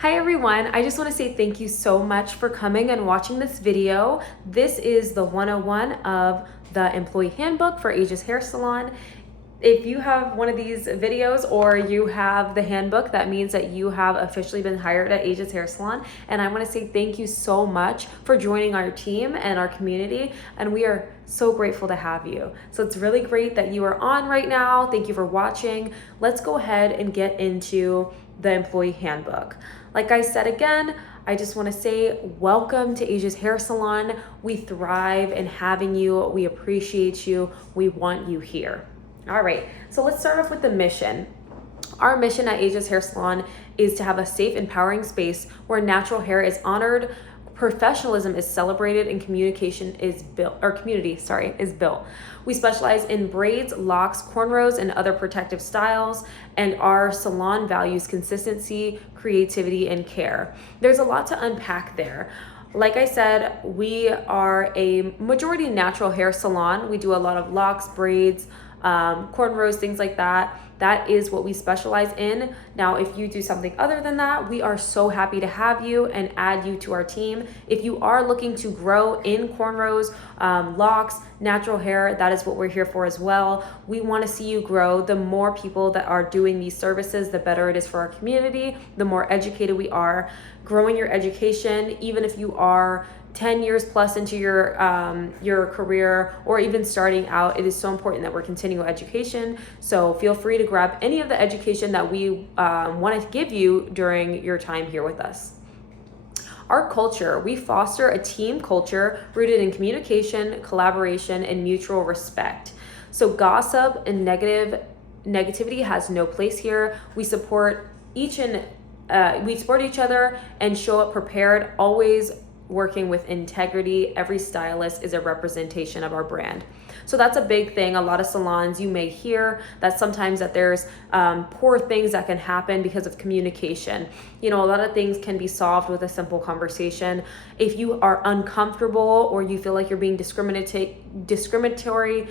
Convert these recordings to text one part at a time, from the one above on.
Hi everyone, I just want to say thank you so much for coming and watching this video. This is the 101 of the Employee Handbook for Aegis Hair Salon. If you have one of these videos or you have the handbook, that means that you have officially been hired at Aegis Hair Salon. And I want to say thank you so much for joining our team and our community. And we are so grateful to have you. So it's really great that you are on right now. Thank you for watching. Let's go ahead and get into the Employee Handbook. Like I said again, I just want to say welcome to Aegis Hair Salon. We thrive in having you. We appreciate you. We want you here. All right, so let's start off with the mission. Our mission at Aegis Hair Salon is to have a safe, empowering space where natural hair is honored, professionalism is celebrated, and community is built. We specialize in braids, locks, cornrows, and other protective styles, and our salon values consistency, creativity, and care. There's a lot to unpack there. Like I said, we are a majority natural hair salon. We do a lot of locks, braids, cornrows, things like that. That is what we specialize in. Now, if you do something other than that, we are so happy to have you and add you to our team. If you are looking to grow in cornrows, locks, natural hair, that is what we're here for as well. We want to see you grow. The more people that are doing these services, the better it is for our community, the more educated we are. Growing your education, even if you are 10 years plus into your career or even starting out, it is so important that we're continuing education. So feel free to grab any of the education that we want to give you during your time here with us. Our culture, we foster a team culture rooted in communication, collaboration, and mutual respect. So gossip and negativity has no place here. We support each other and show up prepared, always working with integrity. Every stylist is a representation of our brand. So that's a big thing. A lot of salons, you may hear that sometimes that there's poor things that can happen because of communication. You know, a lot of things can be solved with a simple conversation. If you are uncomfortable or you feel like you're being discriminatory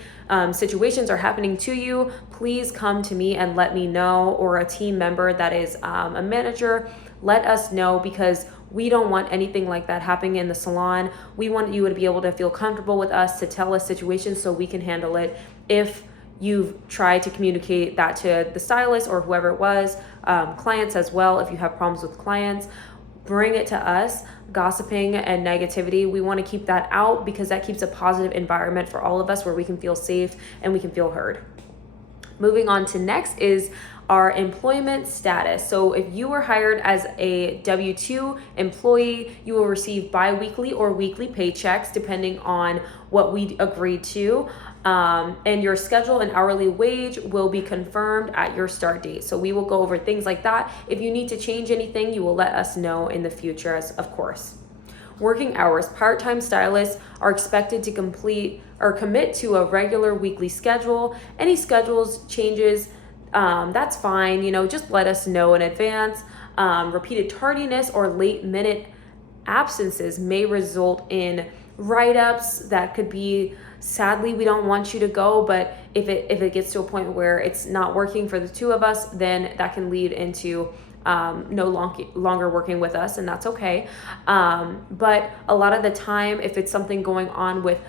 situations are happening to you, please come to me and let me know, or a team member that is a manager. Let us know, because we don't want anything like that happening in the salon. We want you to be able to feel comfortable with us, to tell us situations so we can handle it. If you've tried to communicate that to the stylist or whoever it was, clients as well, if you have problems with clients, bring it to us. Gossiping and negativity, we want to keep that out, because that keeps a positive environment for all of us where we can feel safe and we can feel heard. Moving on to next is our employment status. So if you were hired as a W-2 employee, you will receive bi-weekly or weekly paychecks depending on what we agreed to. And your schedule and hourly wage will be confirmed at your start date. So we will go over things like that. If you need to change anything, you will let us know in the future, as of course. Working hours. Part-time stylists are expected to commit to a regular weekly schedule. Any schedules changes, that's fine. You know, just let us know in advance. Repeated tardiness or late minute absences may result in write-ups. That could be, sadly, we don't want you to go, but if it gets to a point where it's not working for the two of us, then that can lead into no longer working with us, and that's okay. But a lot of the time, if it's something going on with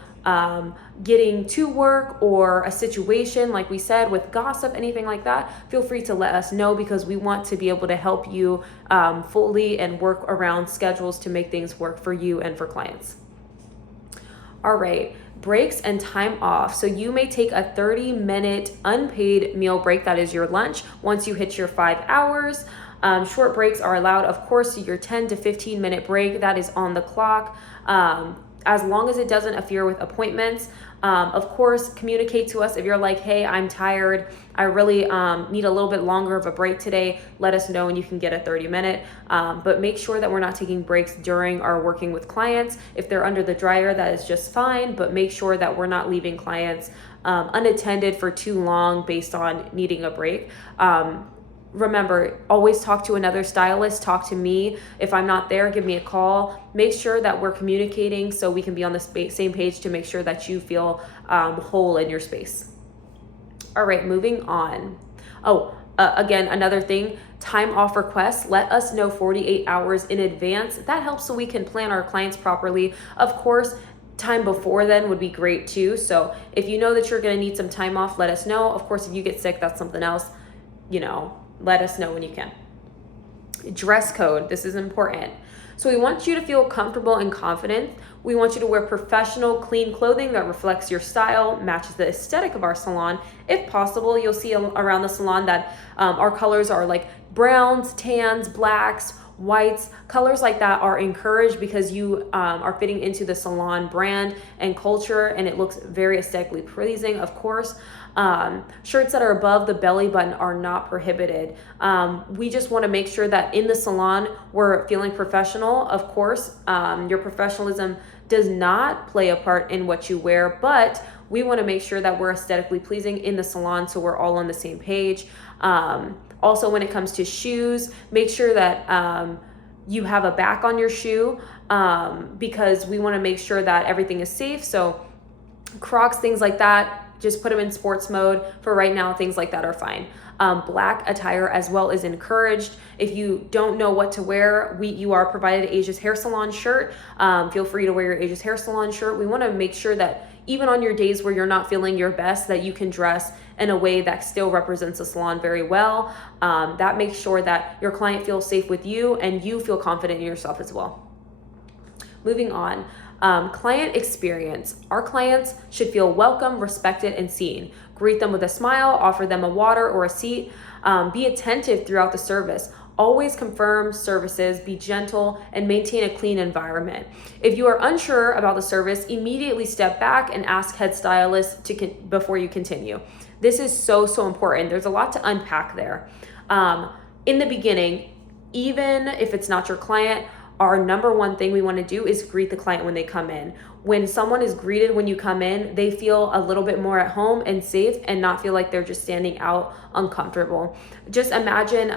getting to work or a situation, like we said, with gossip, anything like that, feel free to let us know, because we want to be able to help you fully and work around schedules to make things work for you and for clients. All right, breaks and time off. So you may take a 30-minute unpaid meal break, that is your lunch, once you hit your 5 hours. Short breaks are allowed, of course, your 10 to 15-minute break, that is on the clock, as long as it doesn't interfere with appointments. Of course, communicate to us if you're like, hey, I'm tired, I really need a little bit longer of a break today. Let us know and you can get a 30-minute. But make sure that we're not taking breaks during our working with clients. If they're under the dryer, that is just fine, but make sure that we're not leaving clients unattended for too long based on needing a break. Remember, always talk to another stylist, talk to me. If I'm not there, give me a call. Make sure that we're communicating so we can be on the same page to make sure that you feel whole in your space. All right, moving on. Again, another thing, time off requests, let us know 48 hours in advance. That helps so we can plan our clients properly. Of course, time before then would be great too. So if you know that you're going to need some time off, let us know. Of course, if you get sick, that's something else. Let us know when you can. Dress code, this is important. So we want you to feel comfortable and confident. We want you to wear professional, clean clothing that reflects your style, matches the aesthetic of our salon. If possible, you'll see around the salon that our colors are like browns, tans, blacks, whites. Colors like that are encouraged because you are fitting into the salon brand and culture, and it looks very aesthetically pleasing, of course. Shirts that are above the belly button are not prohibited. We just want to make sure that in the salon we're feeling professional. Of course, your professionalism does not play a part in what you wear, but we want to make sure that we're aesthetically pleasing in the salon so we're all on the same page. Also, when it comes to shoes, make sure that you have a back on your shoe because we want to make sure that everything is safe. So Crocs, things like that, just put them in sports mode. For right now, things like that are fine. Black attire as well is encouraged. If you don't know what to wear, you are provided Asia's Hair Salon shirt. Feel free to wear your Asia's Hair Salon shirt. We want to make sure that even on your days where you're not feeling your best, that you can dress in a way that still represents the salon very well. That makes sure that your client feels safe with you and you feel confident in yourself as well. Moving on. Client experience. Our clients should feel welcome, respected, and seen. Greet them with a smile, offer them a water or a seat. Be attentive throughout the service. Always confirm services, be gentle, and maintain a clean environment. If you are unsure about the service, immediately step back and ask head stylist before you continue. This is so important. There's a lot to unpack there. In the beginning, even if it's not your client, our number one thing we want to do is greet the client when they come in. When someone is greeted when you come in, they feel a little bit more at home and safe and not feel like they're just standing out uncomfortable. Just imagine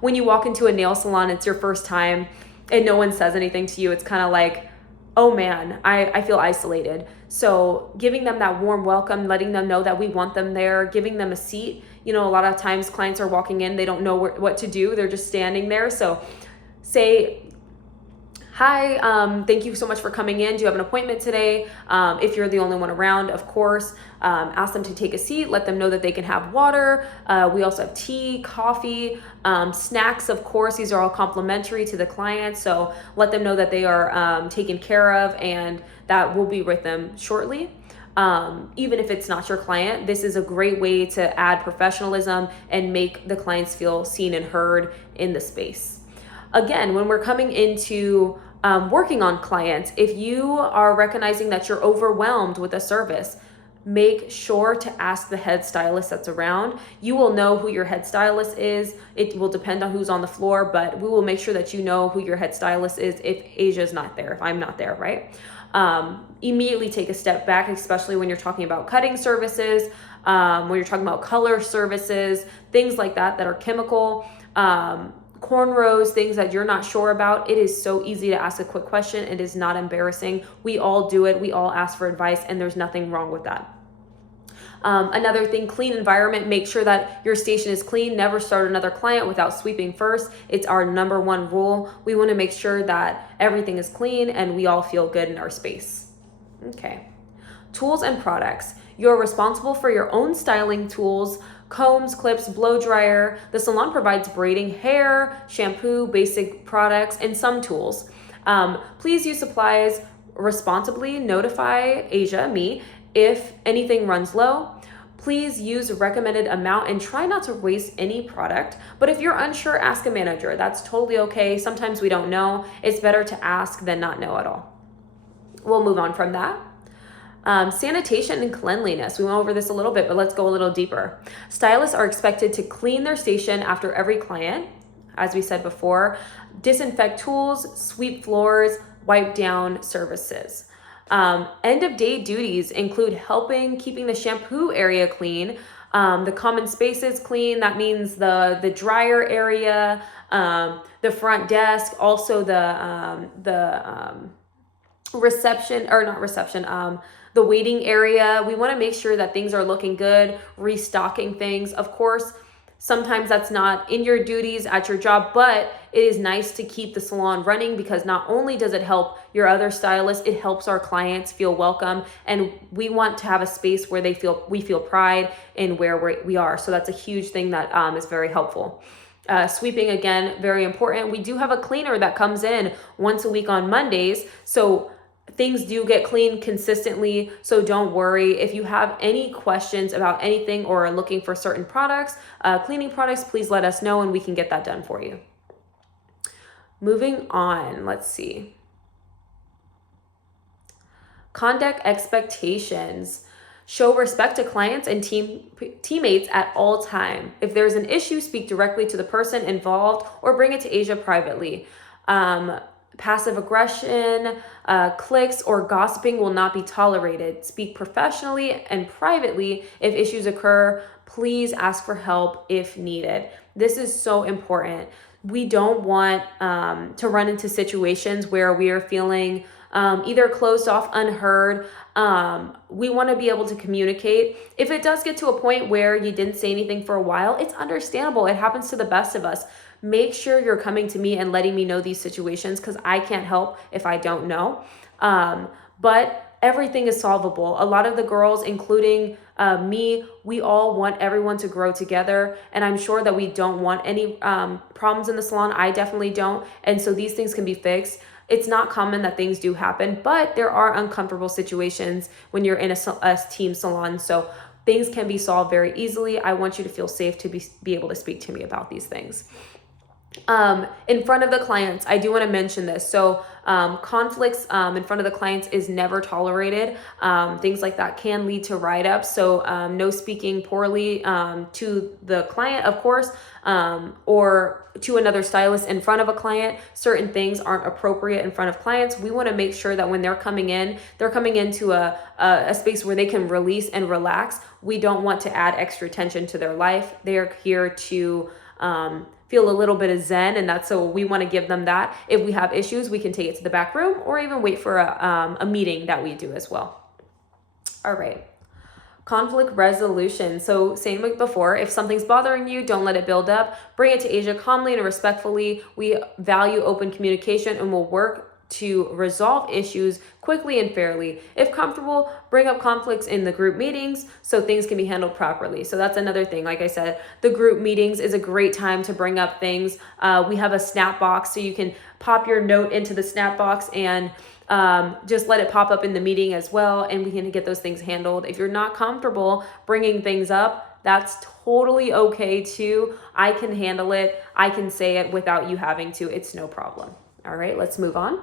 when you walk into a nail salon, it's your first time and no one says anything to you. It's kind of like, oh man, I feel isolated. So giving them that warm welcome, letting them know that we want them there, giving them a seat. A lot of times clients are walking in, they don't know what to do. They're just standing there. So say, hi, thank you so much for coming in. Do you have an appointment today? If you're the only one around, of course, ask them to take a seat, let them know that they can have water. We also have tea, coffee, snacks, of course. These are all complimentary to the client. So let them know that they are taken care of and that we'll be with them shortly. Even if it's not your client, this is a great way to add professionalism and make the clients feel seen and heard in the space. Again, when we're coming into working on clients, if you are recognizing that you're overwhelmed with a service, make sure to ask the head stylist that's around. You will know who your head stylist is. It will depend on who's on the floor, but we will make sure that you know who your head stylist is if Asia's not there, if I'm not there, right? Immediately take a step back, especially when you're talking about cutting services, when you're talking about color services, things like that are chemical. Cornrows, things that you're not sure about. It is so easy to ask a quick question. It is not embarrassing. We all do it. We all ask for advice, and there's nothing wrong with that. Another thing, clean environment. Make sure that your station is clean. Never start another client without sweeping first. It's our number one rule. We want to make sure that everything is clean and we all feel good in our space. Okay. Tools and products. You're responsible for your own styling tools, combs, clips, blow dryer. The salon provides braiding, hair, shampoo, basic products, and some tools. Please use supplies responsibly. Notify Asia, me, if anything runs low. Please use a recommended amount and try not to waste any product. But if you're unsure, ask a manager. That's totally okay. Sometimes we don't know. It's better to ask than not know at all. We'll move on from that. Sanitation and cleanliness. We went over this a little bit, but let's go a little deeper. Stylists are expected to clean their station after every client, as we said before, disinfect tools, sweep floors, wipe down services. End of day duties include keeping the shampoo area clean, the common spaces clean. That means the dryer area, the front desk, also the waiting area. We want to make sure that things are looking good, restocking things. Of course, Sometimes that's not in your duties at your job, but it is nice to keep the salon running because not only does it help your other stylists, it helps our clients feel welcome. And we want to have a space where we feel pride in where we are. So that's a huge thing that is very helpful. Sweeping, again, very important. We do have a cleaner that comes in once a week on Mondays. So things do get cleaned consistently, so don't worry. If you have any questions about anything or are looking for certain products, cleaning products, please let us know and we can get that done for you. Moving on, let's see. Conduct expectations. Show respect to clients and teammates at all time. If there's an issue, speak directly to the person involved or bring it to Asia privately. Passive aggression, clicks, or gossiping will not be tolerated. Speak professionally and privately. If issues occur, please ask for help if needed. This is so important. We don't want to run into situations where we are feeling either closed off, unheard. We want to be able to communicate. If it does get to a point where you didn't say anything for a while, it's understandable. It happens to the best of us. Make sure you're coming to me and letting me know these situations because I can't help if I don't know. But everything is solvable. A lot of the girls, including me, we all want everyone to grow together. And I'm sure that we don't want any problems in the salon. I definitely don't. And so these things can be fixed. It's not common that things do happen, but there are uncomfortable situations when you're in a team salon. So things can be solved very easily. I want you to feel safe to be able to speak to me about these things. In front of the clients, I do want to mention this. So conflicts in front of the clients is never tolerated. Things like that can lead to write-ups. So no speaking poorly to the client, of course, or to another stylist in front of a client. Certain things aren't appropriate in front of clients. We want to make sure that when they're coming into a space where they can release and relax. We don't want to add extra tension to their life. They are here to feel a little bit of zen, and that's so we want to give them that. If we have issues, we can take it to the back room or even wait for a meeting that we do as well. All right. Conflict resolution. So same like before, if something's bothering you, don't let it build up. Bring it to Asia calmly and respectfully. We value open communication and will work to resolve issues quickly and fairly. If comfortable, bring up conflicts in the group meetings so things can be handled properly. So that's another thing. Like I said, the group meetings is a great time to bring up things. We have a snap box, so you can pop your note into the snap box and just let it pop up in the meeting as well, and we can get those things handled. If you're not comfortable bringing things up, that's totally okay too. I can handle it. I can say it without you having to. It's no problem. All right, let's move on.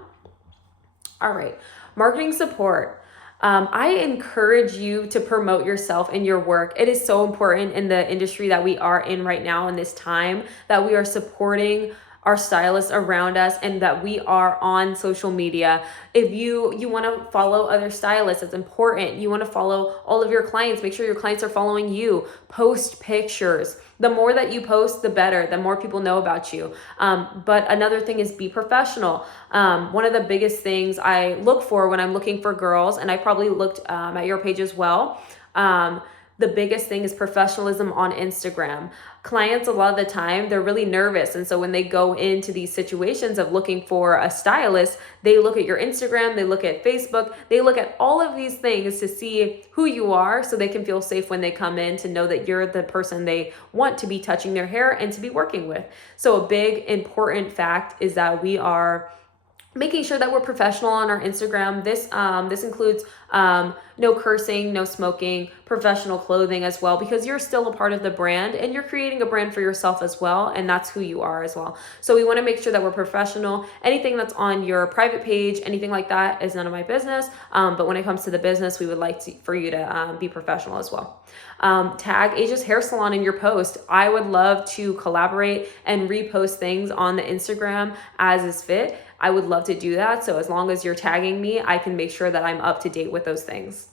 All right, marketing support. I encourage you to promote yourself and your work. It is so important in the industry that we are in right now in this time that we are supporting our stylists around us and that we are on social media. If you want to follow other stylists, it's important. You want to follow all of your clients. Make sure your clients are following you. Post pictures. The more that you post, the better. The more people know about you. But another thing is be professional. One of the biggest things I look for when I'm looking for girls, and I probably looked at your page as well, the biggest thing is professionalism on Instagram. Clients, a lot of the time, they're really nervous. And so when they go into these situations of looking for a stylist, they look at your Instagram, they look at Facebook, they look at all of these things to see who you are so they can feel safe when they come in, to know that you're the person they want to be touching their hair and to be working with. So a big important fact is that we are making sure that we're professional on our Instagram. This includes no cursing, no smoking, professional clothing as well, because you're still a part of the brand and you're creating a brand for yourself as well, and that's who you are as well. So we want to make sure that we're professional. Anything that's on your private page, anything like that is none of my business, but when it comes to the business, we would like for you to be professional as well. Tag Asia's Hair Salon in your post. I would love to collaborate and repost things on the Instagram as is fit. I would love to do that. So as long as you're tagging me, I can make sure that I'm up to date with those things.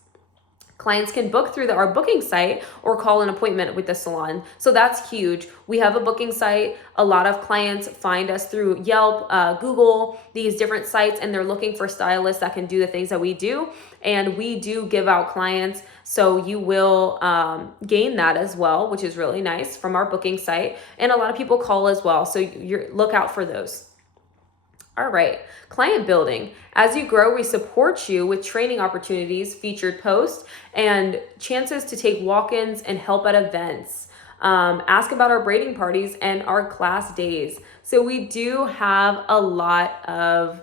Clients can book through our booking site or call an appointment with the salon. So that's huge. We have a booking site. A lot of clients find us through Yelp, Google, these different sites, and they're looking for stylists that can do the things that we do. And we do give out clients. So you will gain that as well, which is really nice from our booking site. And a lot of people call as well. So look out for those. All right, client building. As you grow, we support you with training opportunities, featured posts, and chances to take walk-ins and help at events. Ask about our braiding parties and our class days. So we do have a lot of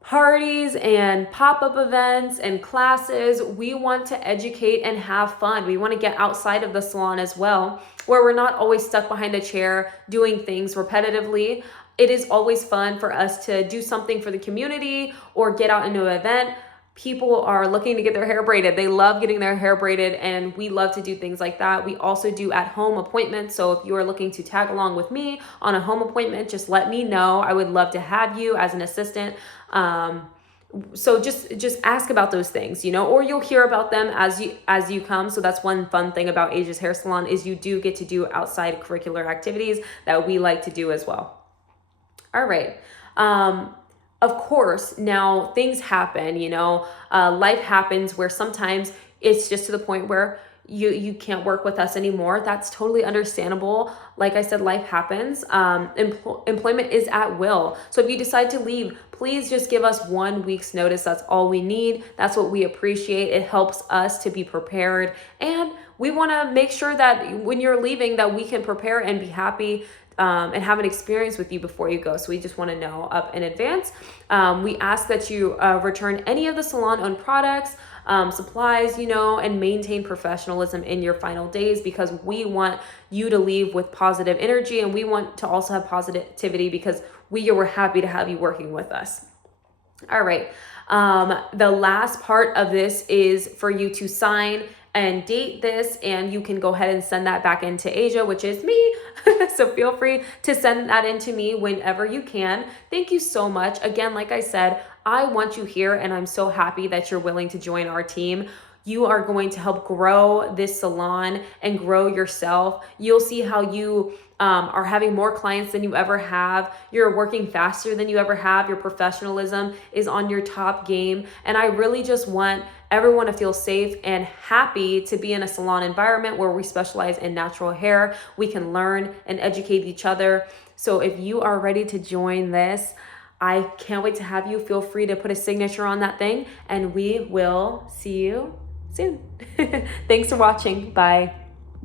parties and pop-up events and classes. We want to educate and have fun. We want to get outside of the salon as well, where we're not always stuck behind a chair doing things repetitively. It is always fun for us to do something for the community or get out into an event. People are looking to get their hair braided. They love getting their hair braided, and we love to do things like that. We also do at-home appointments. So if you are looking to tag along with me on a home appointment, just let me know. I would love to have you as an assistant. So just ask about those things, or you'll hear about them as you come. So that's one fun thing about Asia's Hair Salon is you do get to do outside curricular activities that we like to do as well. All right. Of course, now things happen, life happens where sometimes it's just to the point where you can't work with us anymore. That's totally understandable. Like I said, life happens. Employment is at will. So if you decide to leave, please just give us 1 week's notice. That's all we need. That's what we appreciate. It helps us to be prepared. And we want to make sure that when you're leaving that we can prepare and be happy and have an experience with you before you go. So we just want to know up in advance. We ask that you return any of the salon-owned products, supplies, and maintain professionalism in your final days, because we want you to leave with positive energy, and we want to also have positivity because we were happy to have you working with us. All right. The last part of this is for you to sign and date this, and you can go ahead and send that back into Asia, which is me. So feel free to send that into me whenever you can. Thank you so much. Again, like I said, I want you here, and I'm so happy that you're willing to join our team. You are going to help grow this salon and grow yourself. You'll see how you are having more clients than you ever have. You're working faster than you ever have. Your professionalism is on your top game. And I really just want everyone to feel safe and happy to be in a salon environment where we specialize in natural hair. We can learn and educate each other. So if you are ready to join this, I can't wait to have you. Feel free to put a signature on that thing, and we will see you soon. Thanks for watching. Bye.